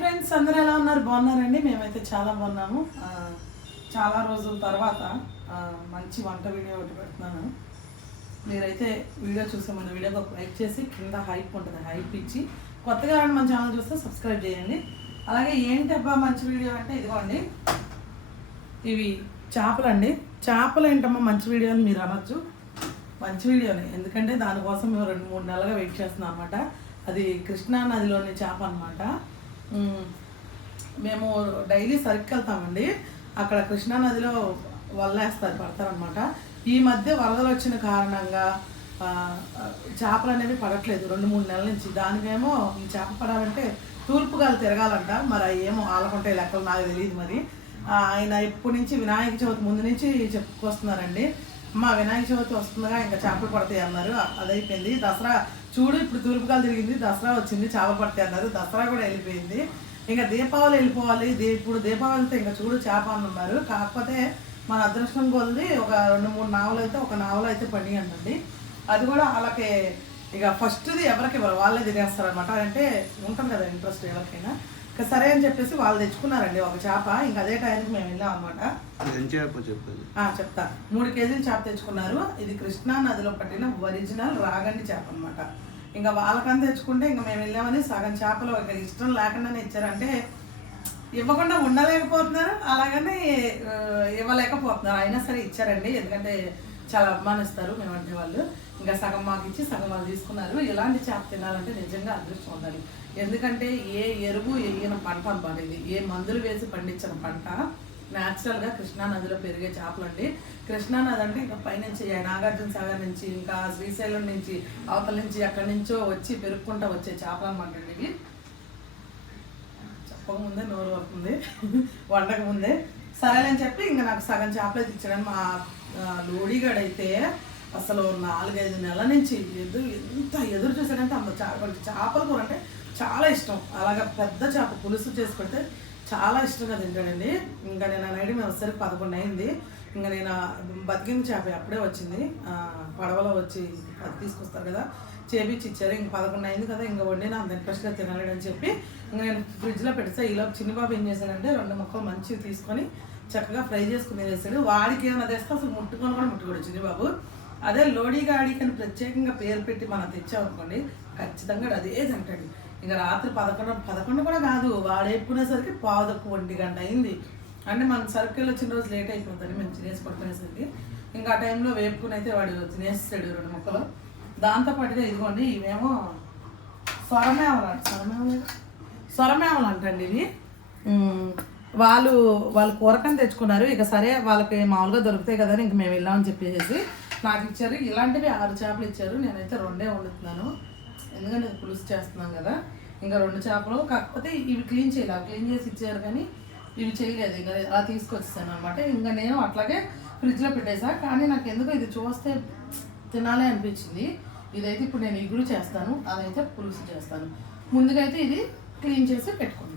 Friends అందరూ ఎలా ఉన్నారు? బాగున్నారండి? మేమైతే చాలా బాగున్నాము. చాలా రోజుల తర్వాత మంచి వంట వీడియో ఒకటి పెడుతున్నాను. మీరైతే వీడియో చూసే ముందు వీడియోకి ఒక లైక్ చేసి కింద హైప్ ఉంటుంది. హైప్ ఇచ్చి కొత్తగా మన ఛానల్ చూస్తే సబ్స్క్రైబ్ చేయండి. అలాగే ఏంటి అబ్బా మంచి వీడియో అంటే ఇదిగోండి. ఇవి చేపలు అండి చేపలు ఏంటమ్మా మంచి వీడియో అని మీరు అనొచ్చు. మంచి వీడియోనే. ఎందుకంటే దానికోసం మేము రెండు మూడు నెలలుగా వెయిట్ చేస్తున్నాం అనమాట అది కృష్ణా నదిలోని చేప అనమాట మేము. డైలీ సరికి వెళ్తామండి అక్కడ కృష్ణా నదిలో వల్లేస్తారు పడతారనమాట ఈ మధ్య వరదలు వచ్చిన కారణంగా చేపలు అనేవి పడట్లేదు రెండు మూడు నెలల నుంచి. దానికేమో ఈ చేప పడాలంటే తూర్పుగాలు తిరగాలంట. మరి అవి ఏమో ఆలకుంటాయి లెక్కలు నాకు తెలియదు మరి. ఆయన ఎప్పటి నుంచి వినాయక చవితి ముందు నుంచి చెప్పుకొస్తున్నారండి. మా వినాయక చవితి వస్తుందిగా ఇంకా చేపలు పడతాయి అన్నారు. అదైపోయింది. దసరా చూడు ఇప్పుడు తూర్పుకాలు తిరిగింది దసరా వచ్చింది చేపలు పడతాయి అన్నారు. దసరా కూడా వెళ్ళిపోయింది. ఇంకా దీపావళి వెళ్ళిపోవాలి. దీ ఇప్పుడు దీపావళితో ఇంకా చూడు చేప అని ఉన్నారు కాకపోతే మన అదృష్టం కొలిది ఒక రెండు మూడు నావలు అయితే ఒక నావలు అయితే పడి అంటండి అది కూడా వాళ్ళకి ఇక ఫస్ట్ది ఎవరికి వాళ్ళే తినేస్తారు అనమాట అంటే ఉంటుంది కదా ఇంట్రెస్ట్ ఎవరికైనా. ఇక సరే అని చెప్పేసి వాళ్ళు తెచ్చుకున్నారండి ఒక చేప. ఇంకా అదే టైంకి మేము వెళ్ళాం అనమాట చెప్తా. మూడు కేజీలు చేప తెచ్చుకున్నారు. ఇది కృష్ణా నదిలో పట్టిన ఒరిజినల్ రాగండి చేప అనమాట ఇంకా వాళ్ళకని తెచ్చుకుంటే ఇంకా మేము వెళ్ళామని సగం చేపలు ఇక ఇష్టం లేకుండానే ఇచ్చారంటే ఇవ్వకుండా ఉండలేకపోతున్నారు. అలాగని ఇవ్వలేకపోతున్నారు. అయినా సరే ఇచ్చారండి. ఎందుకంటే చాలా అభిమానిస్తారు మేమంటే వాళ్ళు. ఇంకా సగం మాకు ఇచ్చి సగం వాళ్ళు తీసుకున్నారు. ఇలాంటి చేప తినాలంటే నిజంగా అదృష్టం ఉండాలి. ఎందుకంటే ఏ ఎరువు ఎగిన పంట అనమాట ఇది. ఏ మందులు వేసి పండించిన పంట న్యాచురల్గా కృష్ణా నదిలో పెరిగే చేపలు అండి కృష్ణా నది అంటే ఇంకా పైనుంచి నాగార్జున సాగర్ నుంచి ఇంకా శ్రీశైలం నుంచి అవతల నుంచి అక్కడి నుంచో వచ్చి పెరుక్కుంటా వచ్చే చేపలు అనమాట అండి ఇవి. చెప్పకముందే నోరు వస్తుంది. వండకముందే. సరేలని చెప్పి ఇంకా నాకు సగం చేపలు ఇచ్చాడు మా లోడిగాడైతే అయితే అసలు నాలుగైదు నెలల నుంచి ఎదురు ఎంత ఎదురు చూసాడంటే అంత చేపలు చేపల కూర అంటే చాలా ఇష్టం. అలాగా పెద్ద చేప పులుసు చేసి పెడితే చాలా ఇష్టంగా తింటాడండి. ఇంకా నేను నైట్ మేము వచ్చేసరికి పదకొండు అయింది. ఇంకా నేను బతికిన చేప అప్పుడే వచ్చింది. పడవలో వచ్చి అది తీసుకొస్తారు కదా చేపించి ఇచ్చారు. ఇంక పదకొండు అయింది కదా ఇంకా వండి అంత ఇంట్రెస్ట్గా తినలేడని చెప్పి ఇంకా నేను ఫ్రిడ్జ్లో పెడితే ఈలోపు చిన్నబాబు ఏం చేశాడంటే రెండు ముక్కలు మంచిగా తీసుకొని చక్కగా ఫ్రై చేసుకుని వేసాడు వాడికి ఏమైనా తెస్తే అసలు ముట్టుకొని కూడా ముట్టుకోడు చిన్నబాబు అదే లోడిగాడికి అని ప్రత్యేకంగా పేరు పెట్టి మనం తెచ్చామనుకోండి ఖచ్చితంగా అదే తింటాడు ఇంకా రాత్రి పదకొండు పదకొండు కూడా కాదు వాడు ఎప్పుకునేసరికి పావుదక్కు ఒంటి గంట అయింది. అంటే మనం సర్కిల్ వచ్చిన రోజు లేట్ అయిపోతుంది మేము తినేసి పడుకునేసరికి. ఇంకా ఆ టైంలో వేపుకుని అయితే వాడు తినేస్తాడు రెండు ముక్కలు. దాంతోపాటుగా ఇదిగోండి ఇవేమో స్వరమేవలు? అంట స్వరమేవలు? స్వరమేవలు అంటండి ఇవి. వాళ్ళు వాళ్ళు కూరకని తెచ్చుకున్నారు. ఇక సరే వాళ్ళకి మామూలుగా దొరుకుతాయి కదా ఇంక మేము వెళ్ళామని చెప్పేసి నాకు ఇచ్చారు ఇలాంటివి ఆరు చేపలు ఇచ్చారు. నేనైతే రెండే వండుతున్నాను. ఎందుకంటే పులుసు చేస్తున్నాం కదా. ఇంకా రెండు చేపలు. కాకపోతే ఇవి క్లీన్ చేయాలి. క్లీన్ చేసి ఇచ్చారు కానీ ఇవి చేయలేదు. ఇంకా అలా తీసుకొచ్చేసాను అనమాట ఇంకా నేను అట్లాగే ఫ్రిడ్జ్లో పెట్టేసా. కానీ నాకు ఎందుకో ఇది చూస్తే తినాలి అనిపించింది. ఇదైతే ఇప్పుడు నేను ఇగురు చేస్తాను. అదైతే పులుసు చేస్తాను. ముందుగా అయితే ఇది క్లీన్ చేసి పెట్టుకుందాం.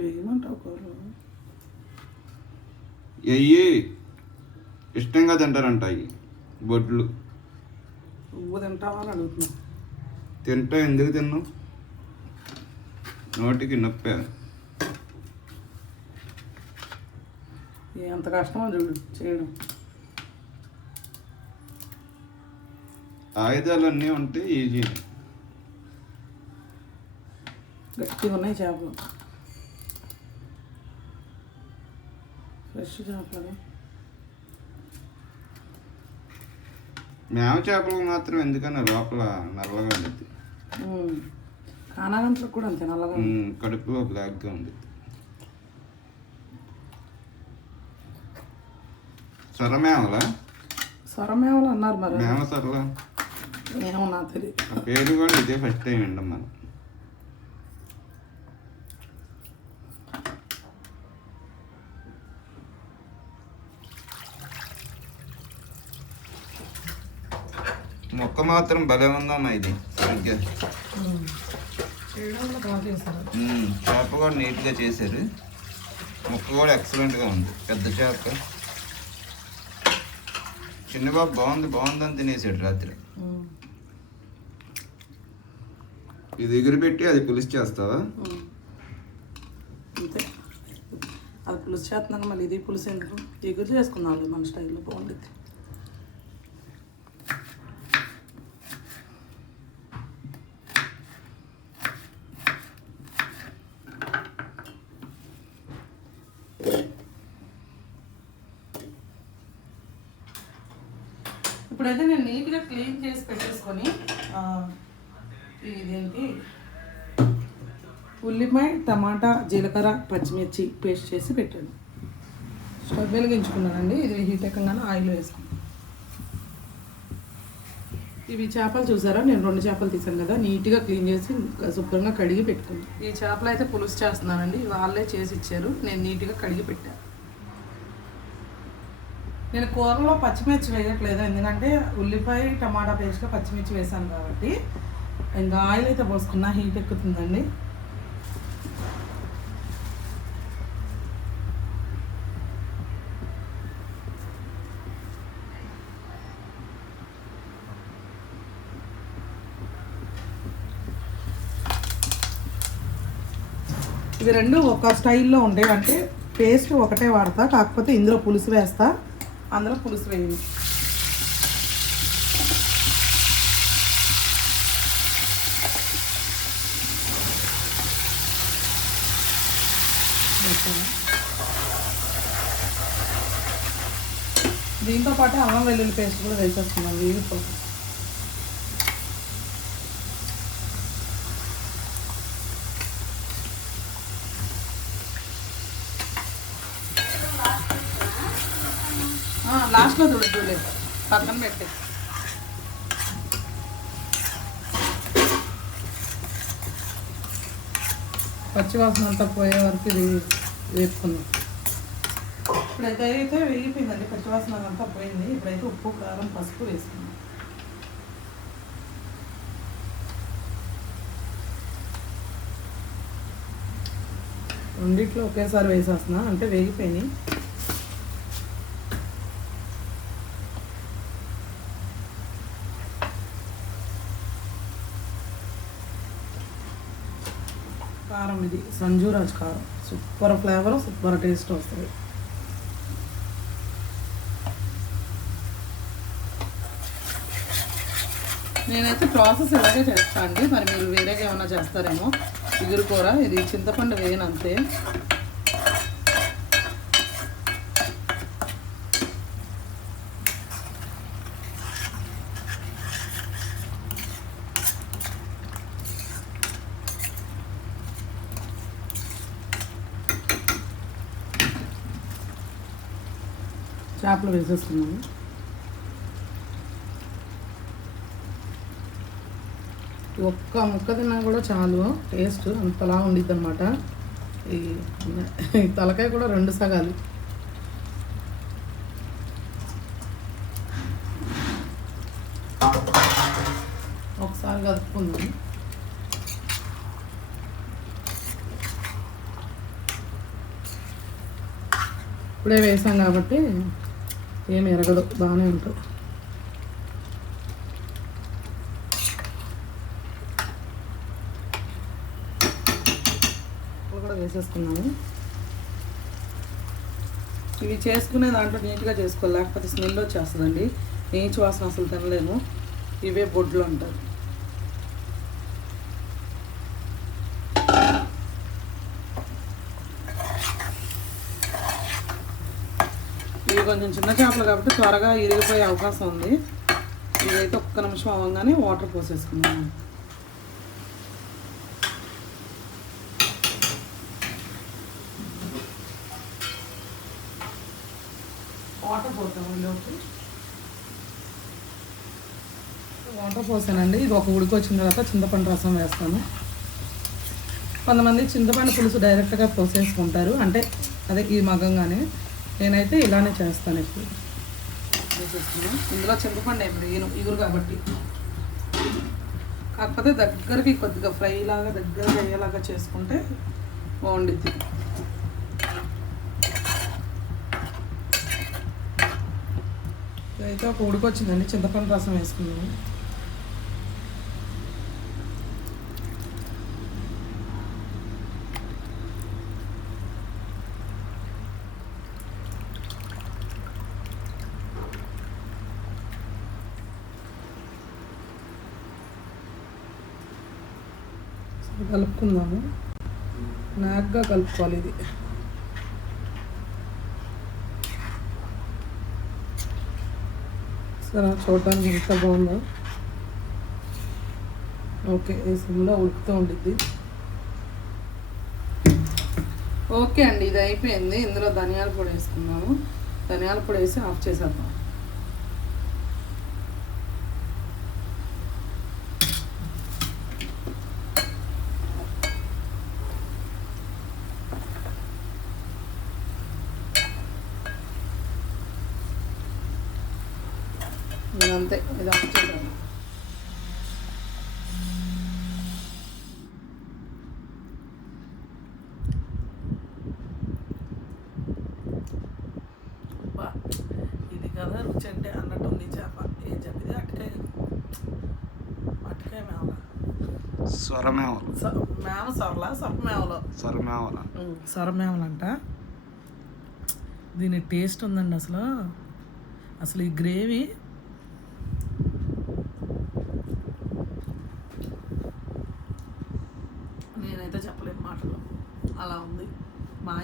ఏమంటావు కూరలు ఎయ్యి ఇష్టంగా తింటారంట అవి బొడ్లు. నువ్వు తింటావా అని అడుగుతున్నా. తింటా ఎందుకు తిన్నావు నోటికి నొప్పే. ఎంత కష్టమో చూడు చేయడం? ఆయుధాలన్నీ ఉంటే ఈజీ. గట్టిగా ఉన్నాయి చేపలు. ఫ్రెష్ చేపలు మేమ చేపలు మాత్రం ఎందుకన్నా లోపల నల్లగా ఉండిద్ది కానాగంతలకు కూడా అంతే నల్లగా కడుపులో బ్లాక్గా ఉంది సొరమేమలా సొరమేమలు అన్నారు మరి మేమ సొరలా ఏమో నాకు తెలియదు పేరు కూడా ఇదే ఫస్ట్ టైం వింటాం మనం మొక్క మాత్రం భలే ఉందమ్మా ఇది. సరిగ్గా. చేప కూడా నీట్గా చేశారు. ముక్క కూడా ఎక్సలెంట్గా ఉంది. పెద్ద చేప. చిన్న బాబు బాగుంది బాగుందని తినేసాడు రాత్రి. ఇది ఎగురు పెట్టి అది పులుసు చేస్తావా. అంతే. అది పులుసు చేస్తున్నాను మళ్ళీ ఇది పులుసు ఎందుకు? ఎగురు చేసుకుందాం మన స్టైల్లో బాగుంటుంది ఇప్పుడైతే నేను నీట్గా క్లీన్ చేసి పెట్టేసుకొని ఆ, ఇదేంటి ఉల్లిపాయ టమాటా జీలకర్ర పచ్చిమిర్చి పేస్ట్ చేసి పెట్టాను స్టవ్ వెలిగించుకున్నానండి. ఇది హీట్ ఎక్కగానే ఆయిల్ వేసుకున్నాను ఇవి చేపలు చూసారా? నేను రెండు చేపలు తీసాను కదా. నీట్గా క్లీన్ చేసి శుభ్రంగా కడిగి పెట్టుకున్నాను ఈ చేపలు అయితే పులుసు చేస్తున్నానండి. వాళ్ళే చేసి ఇచ్చారు. నేను నీట్గా కడిగి పెట్టాను నేను కూరలో పచ్చిమిర్చి వేయట్లేదు. ఎందుకంటే ఉల్లిపాయ టమాటా పేస్ట్లో పచ్చిమిర్చి వేసాను కాబట్టి. ఇంకా ఆయిల్ అయితే పోసుకున్నా. హీట్ ఎక్కుతుందండి. ఇవి రెండు ఒక స్టైల్లో ఉండేవి అంటే పేస్ట్ ఒకటే వాడతా కాకపోతే ఇందులో పులుసు వేస్తా. అందులో పులుసు వేయండి. దీంతో పాటు అల్లం వెల్లుల్లి పేస్ట్ కూడా వేసేస్తున్నాం వేగిపో లాస్ట్లో చూడు చూడలేదు పక్కన పెట్టే. పచ్చివాసన అంతా పోయే వరకు ఇది వేపుకుందాం. ఇప్పుడైతే అయితే వేగిపోయిందండి పచ్చివాసన అంతా పోయింది. ఇప్పుడైతే ఉప్పు కారం పసుపు వేసుకుందాం. రెండిట్లో ఒకేసారి వేసేస్తున్నా అంటే వేగిపోయినాయి. కారం ఇది. సంజూరాజ్ కారం. సూపర్ ఫ్లేవర్ సూపర్ టేస్ట్ వస్తుంది. నేనైతే ప్రాసెస్ ఇలాగే చేస్తాను అండి. మరి మీరు వేరేగా ఏమైనా చేస్తారేమో. ఇగురు కూర ఇది చింతపండు వేయను అంతే చేపలు వేసేస్తున్నాము ఒక్క ముక్క తిన్నా కూడా చాలు. టేస్ట్ అంతలా ఉండిద్ది అనమాట ఈ ఈ తలకాయ కూడా రెండు సగాలు. ఒకసారి కలుపుకుందాం. ఇప్పుడే వేసాం కాబట్టి ఏం ఎరగదు బాగానే ఉంటుంది కూడా వేసేసుకున్నాము. ఇవి చేసుకునే దాంట్లో నీట్గా చేసుకోవాలి లేకపోతే స్మెల్ వచ్చేస్తుందండి. నీచు వాసన అసలు తినలేము. ఇవే బొడ్లు అంటారు ఇవి కొంచెం చిన్న చేపలు కాబట్టి త్వరగా ఇరిగిపోయే అవకాశం ఉంది. ఇదైతే ఒక్క నిమిషం అవ్వగానే వాటర్ పోసేసుకున్నాను వాటర్ పోతాము వాటర్ పోసానండి. ఇది ఒక ఉడికి వచ్చిన తర్వాత చింతపండు రసం వేస్తాను. కొంతమంది చింతపండు పులుసు డైరెక్ట్గా పోసేసుకుంటారు. అంటే అదే ఈ మగంగానే. నేనైతే ఇలానే చేస్తాను ఇప్పుడు. ఇందులో చింతపండు ఏమి వేయను ఇగురు కాబట్టి. కాకపోతే దగ్గరికి కొద్దిగా ఫ్రై లాగా దగ్గరగా అయ్యేలాగా చేసుకుంటే బాగుండిద్ది. ఇదైతే ఒక ఉడికొచ్చిందండి. చింతపండు రసం వేసుకున్నాము కలుపుకుందాము. నాగ్గా కలుపుకోవాలి ఇది. సరే చూడటానికి ఎంత బాగుందో. ఓకే ఈ సిమ్లో ఉడుకుతూ ఉండిద్ది. ఓకే అండి ఇది అయిపోయింది. ఇందులో ధనియాల పొడి వేసుకున్నాము ధనియాల పొడి వేసి ఆఫ్ చేసేద్దాం. ఇదంతే ఇది ఆఫ్ చేద్దాం. ఇది కదా రుచి అంటే అన్నట్టు ఉంది చేప. ఏం మేవల? స్వరమేవలు మేమ సొరలా? సొర మేవలో? స్వరమేవల సొర మేవలంట. దీని టేస్ట్ ఉందండి అసలు. అసలు ఈ గ్రేవీ నేనైతే చెప్పలేను మాటలు అలా ఉంది మా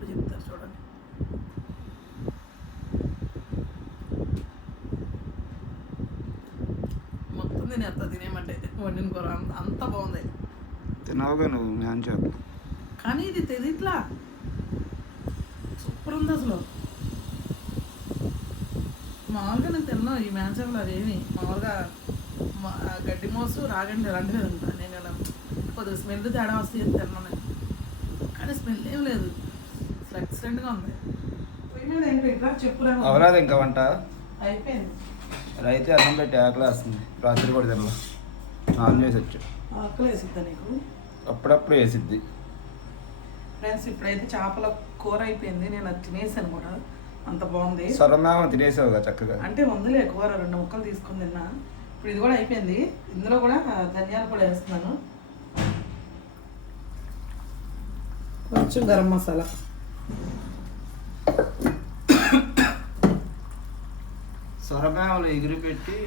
తినేటప్పుడు చెప్తారు చూడండి. మొత్తం తినేస్తా తినేమంటే వండిన కూర అంత అంత బాగుంది తినవుగా నువ్వు నేను చెప్పు. కానీ ఇది తెలియట్లా సూపర్ ఉంది అసలు. మామూలుగా నేను తిన్నాను ఈ మ్యాన్సేవలు అదేమి మామూలుగా గడ్డి మోసు రాగండి ఇలాంటివి తింటాను నేను ఇలా కొద్దిగా స్మెల్ తేడా వస్తే తిన్నాను నేను. కానీ స్మెల్ ఏం లేదు. అసలు ఎక్సలెంట్గా ఉంది. అవరాదు ఇంకా వంట? అయిపోయింది. అయితే అన్నం పెట్టి ఆకలి వస్తుంది. రాత్రి కూడా తినలా. నాన్ చేసి వచ్చా ఆకలి వేసిద్దా నీకు? అప్పుడప్పుడు వేసిద్ది. ఫ్రెండ్స్ ఇప్పుడైతే చేపల కూర అయిపోయింది. నేను అది తినేసాను కూడా. అంత బాగుంది. స్వరమేమ తినేసావుగా చక్కగా. అంటే ముందులే కూర రెండు ముక్కలు తీసుకుని తిన్నా. ఇప్పుడు ఇది కూడా అయిపోయింది. ఇందులో కూడా ధనియాలు కూడా వేస్తున్నాను. కొంచెం గరం మసాలా. స్వరమేమలు ఎగిరి పెట్టి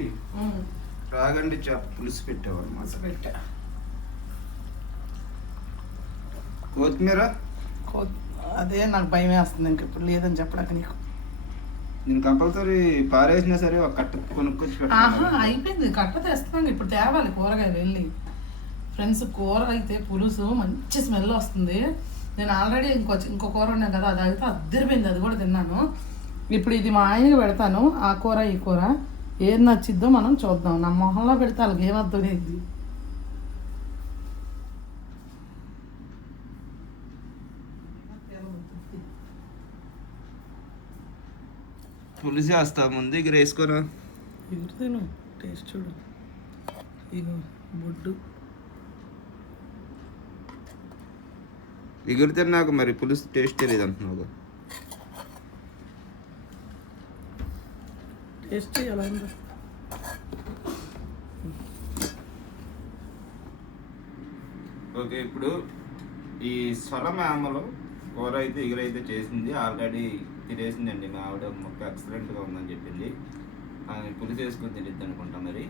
రాగండి చేప పులుసు పెట్టేవారు మస పెట్టా. కొత్తిమీర? అదే నాకు భయం వేస్తుంది ఇంక ఇప్పుడు లేదని చెప్పడానికి నీకు. నేను కంపల్సరీ పారేసినా సరే ఒక కట్ట కొనుక్కొచ్చి ఆహా అయిపోయింది. కట్ట తెస్తున్నాను ఇప్పుడు తేవాలి కూరగాయలు వెళ్ళి. ఫ్రెండ్స్ కూర అయితే పులుసు మంచి స్మెల్ వస్తుంది. నేను ఆల్రెడీ ఇంకో ఇంకో కూర ఉన్నాను కదా అది అయితే అద్దరిపోయింది అది కూడా తిన్నాను. ఇప్పుడు ఇది మా ఆయనకి పెడతాను ఆ కూర ఈ కూర. ఏది నచ్చిద్దో మనం చూద్దాం. నా మొహంలో పెడితే వాళ్ళకి ఏమర్థమైంది పులుసు వేస్తా ముందు ఎగిరి వేసుకోరా ఎగురుతాను టేస్ట్ చూడు. ఇగో బొడ్డు. ఎగిరితే నాకు మరి పులుసు టేస్ట్ తెలియదు అంటున్నావు టేస్ట్ ఎలా ఉందో ఓకే ఇప్పుడు ఈ స్వరమేమలో కూర అయితే ఎగురైతే చేసింది. ఆల్రెడీ తినేసిందండి మా ఆవిడ. మొక్క ఎక్సలెంట్గా ఉందని చెప్పింది. ఆమె పులుసు వేసుకొని తినిద్ది అనుకుంటా మరి.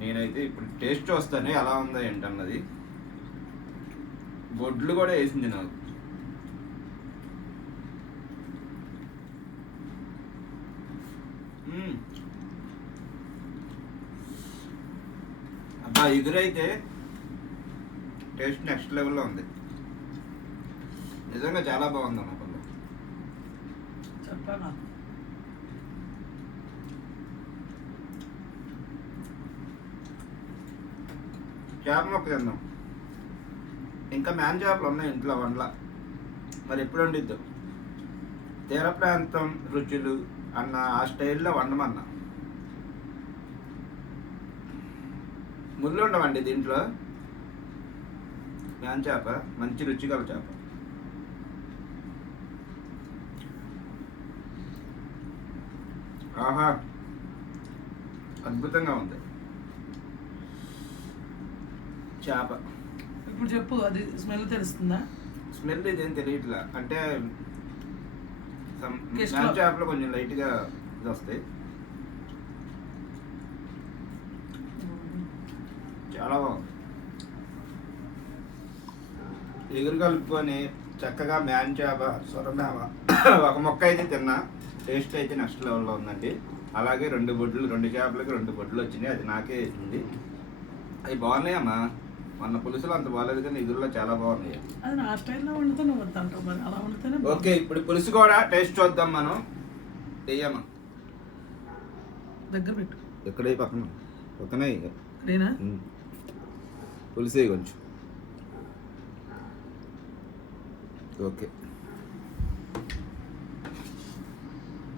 నేనైతే ఇప్పుడు టేస్ట్ చూస్తాను ఎలా ఉందో ఏంటన్నది. బొడ్లు కూడా వేసింది నాకు. ఆ ఎదురైతే టేస్ట్ నెక్స్ట్ లెవెల్లో ఉంది. నిజంగా చాలా బాగుంది అన్న పళ్ళు. చెప్పాను? చేప మొక్క తిందాం. ఇంకా మ్యాన్ చేపలు ఉన్నాయి ఇంట్లో వండల మరి ఎప్పుడు వండిద్దు? తీర ప్రాంతం రుచులు అన్న ఆ స్టైల్లో వండమన్నా. ముళ్ళు ఉండవండి దీంట్లో. మ్యాన్ చేప మంచి రుచిగల చేప. ఆహా అద్భుతంగా ఉంది. చేప. ఇప్పుడు చెప్పు అది స్మెల్ తెలుస్తుందా? స్మెల్ ఇదేం తెలియట్లా. అంటే some- Taste మ్యాన్ లో- చేపలో కొంచెం లైట్గా ఇది వస్తాయి చాలా బాగుంది. ఎగురు కలుపుకొని చక్కగా మ్యాన్ చేప సొరమేవ ఒక మొక్క అయితే తిన్నా టేస్ట్ అయితే నెక్స్ట్ లెవెల్లో ఉందండి. అలాగే రెండు బొడ్లు రెండు చేపలకి రెండు బొడ్లు వచ్చినాయి. అది నాకే వేసింది అవి బాగున్నాయమ్మా. మొన్న పులుసులు అంత బాగాలేదు కానీ ఎగురులో చాలా బాగున్నాయి. అది నా స్టైల్లో వండితే నువ్వు వద్దంటావు మరి. అలా వండితేనే ఓకే ఇప్పుడు పులుసు కూడా టేస్ట్ చూద్దాం మనం. చెయ్యమ్మా దగ్గర పెట్టు. ఎక్కడే పక్కన? పక్కనే నేనా పులిసే కొంచెం. ఓకే.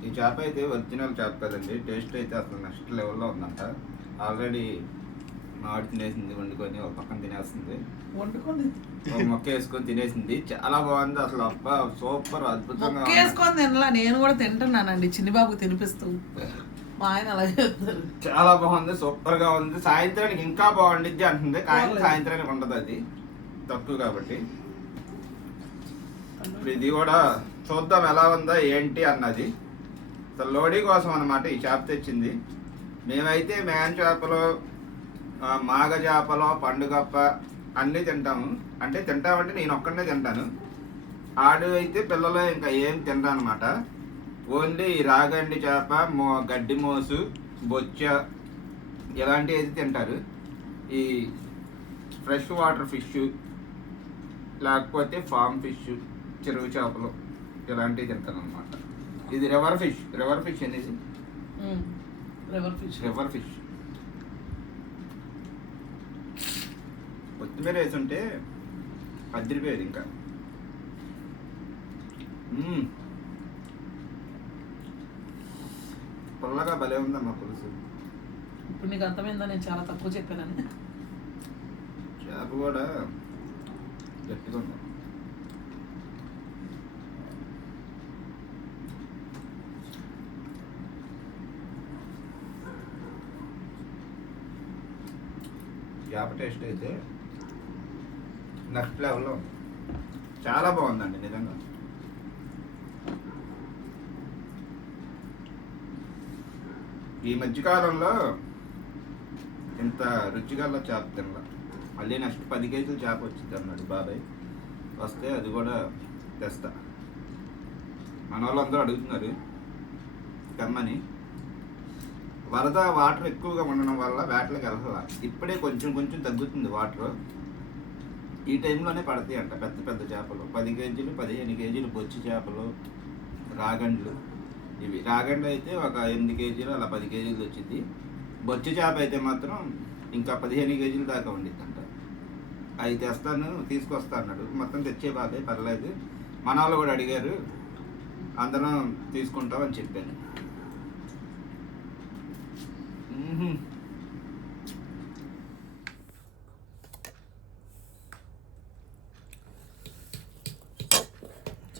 ఈ చేప అయితే ఒరిజినల్ చేప కదండి. టేస్ట్ అయితే అసలు నెక్స్ట్ లెవెల్లో ఉందంట. ఆల్రెడీ మామిడి తినేసింది వండుకొని ఒక పక్కన తినేస్తుంది. వండుకొని ఒక మొక్క వేసుకొని తినేసింది. చాలా బాగుంది అసలు అబ్బా సూపర్ అద్భుతంగా. మొక్కేసుకొని తినలా నేను కూడా తింటున్నానండి. చిన్నిబాబుకి తినిపిస్తూ. మా ఆయన అలాగే చాలా బాగుంది సూపర్గా ఉంది. సాయంత్రానికి ఇంకా బాగుండిద్ది అంటుంది కానీ. సాయంత్రానికి ఉండదు అది. తక్కువ కాబట్టి. ఇది కూడా చూద్దాం ఎలా ఉందో ఏంటి అన్నది. లోడీ కోసం అన్నమాట ఈ చేప తెచ్చింది. మేమైతే మేన్ చేపలు ఆ, మాగ చేపలు పండుగప్ప అన్నీ తింటాము అంటే తింటామంటే నేను ఒక్కడనే తింటాను. ఆడు అయితే పిల్లలు ఇంకా ఏం తినరు అనమాట ఓన్లీ రాగండి చేప మో గడ్డి మోసు బొచ్చ ఇలాంటివి అయితే తింటారు. ఈ ఫ్రెష్ వాటర్ ఫిష్ లేకపోతే ఫామ్ ఫిష్ చెరువు చేపలు ఇలాంటివి తింటాను అనమాట ఇది రివర్ ఫిష్. రివర్ ఫిష్ అనేది రివర్ ఫిష్. River fish. కొత్తిమీర వేసుంటే అద్దరిపోయేది ఇంకా. మ్మ్. పుల్లగా భలే ఉందమ్మా పులుసు. ఇప్పుడు నీకు అర్థమైందా? నేను చాలా తక్కువ చెప్పానని. చేప కూడా గట్టిగా ఉంది. చేప టేస్ట్ అయితే నెక్స్ట్ లెవెల్లో ఉంది చాలా బాగుందండి నిజంగా. ఈ మధ్యకాలంలో ఇంత రుచిగల చేప తినలా. మళ్ళీ నెక్స్ట్ పది కేజీలు చేప వచ్చింది అన్నాడు బాబాయ్. వస్తే అది కూడా తెస్తా. మన వాళ్ళందరూ అడుగుతున్నారు కమ్మని వరద వాటర్ ఎక్కువగా ఉండడం వల్ల వేటలకు వెళ్ళాల? ఇప్పుడే కొంచెం కొంచెం తగ్గుతుంది వాటర్. ఈ టైంలోనే పడతాయి అంట పెద్ద పెద్ద చేపలు. పది కేజీలు పదిహేను కేజీలు బొచ్చి చేపలు రాగండ్లు. ఇవి రాగండ్లు అయితే ఒక ఎనిమిది కేజీలు అలా పది కేజీలు వచ్చింది బొచ్చి చేప అయితే మాత్రం ఇంకా పదిహేను కేజీల దాకా ఉండిద్దంట. అవి తెస్తాను తీసుకొస్తా అన్నాడు మొత్తం తెచ్చే బాధే పర్లేదు. మన వాళ్ళు కూడా అడిగారు అందరం తీసుకుంటామని చెప్పాను.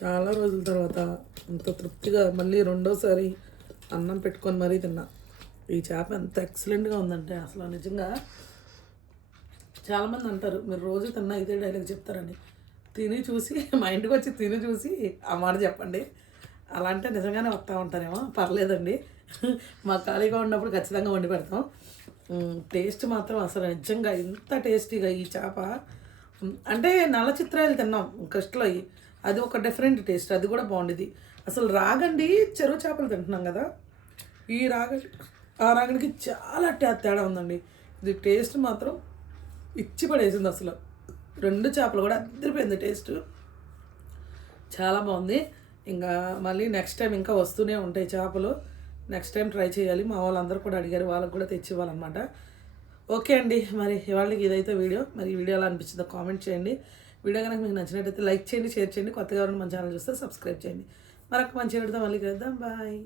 చాలా రోజుల తర్వాత ఇంత తృప్తిగా మళ్ళీ రెండోసారి అన్నం పెట్టుకొని మరీ తిన్నా. ఈ చేప ఎంత ఎక్సలెంట్గా ఉందంటే అసలు నిజంగా చాలామంది అంటారు మీరు రోజు తిన్నా ఇదే డైలాగ్ చెప్తారని. తిని చూసి మా ఇంటికి వచ్చి తిని చూసి ఆ మాట చెప్పండి. అలా అంటే నిజంగానే వస్తూ ఉంటారేమో పర్లేదండి. మా ఖాళీగా ఉన్నప్పుడు ఖచ్చితంగా వండి పెడతాం. టేస్ట్ మాత్రం అసలు నిజంగా ఇంత టేస్టీగా ఈ చేప. అంటే నల్ల చిత్రాలు తిన్నాం కష్టలో అది ఒక డిఫరెంట్ టేస్ట్ అది కూడా బాగుండేది. అసలు రాగండి చెరువు చేపలు తింటున్నాం కదా. ఈ రాగ ఆ రాగడికి చాలా టే- తేడా ఉందండి. ఇది టేస్ట్ మాత్రం ఇచ్చి పడేసింది అసలు. రెండు చేపలు కూడా అద్దరిపోయింది టేస్ట్ చాలా బాగుంది. ఇంకా మళ్ళీ నెక్స్ట్ టైం ఇంకా వస్తూనే ఉంటాయి చేపలు. నెక్స్ట్ టైం ట్రై చేయాలి. మా వాళ్ళందరూ కూడా అడిగారు వాళ్ళకి కూడా తెచ్చి ఇవ్వాలన్నమాట. ఓకే అండి. మరి ఇవాళకి ఇదైతే వీడియో. మరి వీడియో ఎలా అనిపించిందో కామెంట్ చేయండి. వీడియో కనుక మీకు నచ్చినట్టయితే లైక్ చేయండి షేర్ చేయండి కొత్తగా ఉన్న మన ఛానల్ చూస్తే సబ్స్క్రైబ్ చేయండి. మరొక మంచి వీడితో మళ్ళీ కలుద్దాం. బాయ్.